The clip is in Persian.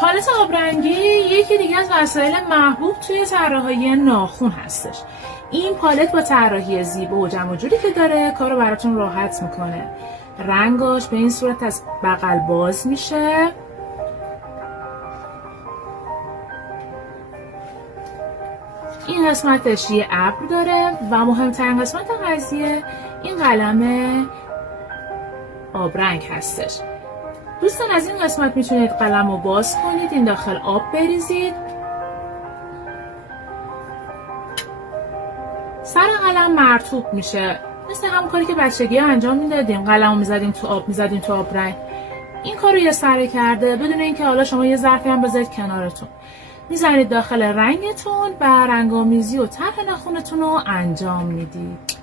پالت آبرنگی یکی دیگه از وسایل محبوب توی طراحی ناخن هستش. این پالت با طراحی زیبا و جمع جوری که داره کارو براتون راحت میکنه. رنگاش به این صورت از بغل باز میشه. این قسمتش یه ابر داره و مهمترین قسمت قضیه این قلم آبرنگ هستش. دوستان از این قسمت میتونید قلم رو باز کنید، این داخل آب بریزید، سر قلم مرطوب میشه، مثل همون کاری که بچگی انجام میدادیم، قلم رو میزدیم تو آب، میزدیم تو آبرنگ. این کار رو یه سره کرده بدون اینکه حالا شما یه ظرفی هم بذارید کنارتون، میزنید داخل رنگتون و رنگامیزی و طرح ناخنتون رو انجام میدید.